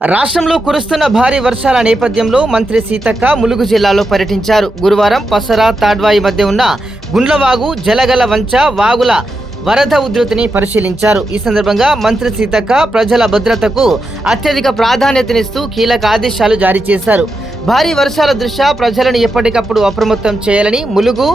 రాష్ట్రంలో కురుస్తున్న భారీ వర్షాల నేపథ్యంలో మంత్రి సీతక్క ములుగు జిల్లాలో పర్యటించారు. గురువారం పసరా తాడ్వాయి మధ్య ఉన్న గుండ్లవాగు, జలగల వంచ వాగుల వరద ఉధృతిని పరిశీలించారు. ఈ సందర్భంగా మంత్రి సీతక్క ప్రజల భద్రతకు అత్యధిక ప్రాధాన్యతనిస్తూ కీలక ఆదేశాలు జారీ చేశారు. భారీ వర్షాల దృష్ట్యా ప్రజలను ఎప్పటికప్పుడు అప్రమత్తం చేయాలని ములుగు,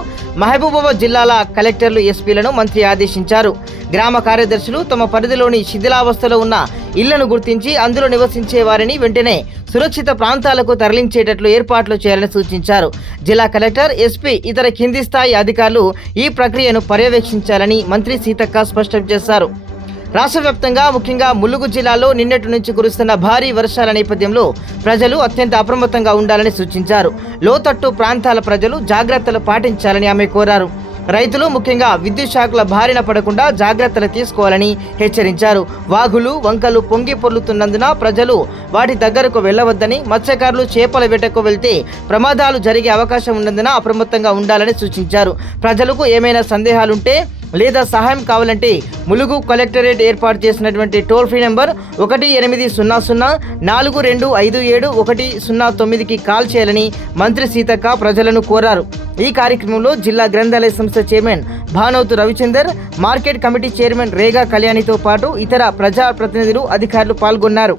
మహబూబాబాద్ జిల్లాల కలెక్టర్లు, ఎస్పీలను మంత్రి ఆదేశించారు. గ్రామ కార్యదర్శులు తమ పరిధిలోని శిథిలావస్థలో ఉన్న ఇళ్లను గుర్తించి అందులో నివసించే వారిని వెంటనే సురక్షిత ప్రాంతాలకు తరలించేటట్లు ఏర్పాట్లు చేయాలని సూచించారు. జిల్లా కలెక్టర్, ఎస్పీ, ఇతర కింది స్థాయి అధికారులు ఈ ప్రక్రియను పర్యవేక్షించాలని మంత్రి సీతక్క స్పష్టం చేశారు. రాష్ట్ర వ్యాప్తంగా ముఖ్యంగా ములుగు జిల్లాలో నిన్నటి నుంచి కురుస్తున్న భారీ వర్షాల నేపథ్యంలో ప్రజలు అత్యంత అప్రమత్తంగా ఉండాలని సూచించారు. లోతట్టు ప్రాంతాల ప్రజలు జాగ్రత్తలు పాటించాలని ఆమె కోరారు. రైతులు ముఖ్యంగా విద్యుత్ శాఖల బారిన పడకుండా జాగ్రత్తలు తీసుకోవాలని హెచ్చరించారు. వాగులు, వంకలు పొంగి పొర్లుతున్నందున ప్రజలు వాటి దగ్గరకు వెళ్లవద్దని, మత్స్యకారులు చేపల వేటకు వెళ్తే ప్రమాదాలు జరిగే అవకాశం ఉన్నందున అప్రమత్తంగా ఉండాలని సూచించారు. ప్రజలకు ఏమైనా సందేహాలుంటే లేదా సహాయం కావాలంటే ములుగు కలెక్టరేట్ ఏర్పాటు చేసినటువంటి టోల్ ఫ్రీ నెంబర్ 1800-4257-109కి కాల్ చేయాలని మంత్రి సీతక్క ప్రజలను కోరారు. ఈ కార్యక్రమంలో జిల్లా గ్రంథాలయ సంస్థ chairman Banothu Ravichander, market committee chairman Rega కళ్యాణితో పాటు ఇతర ప్రజాప్రతినిధులు, అధికారులు పాల్గొన్నారు.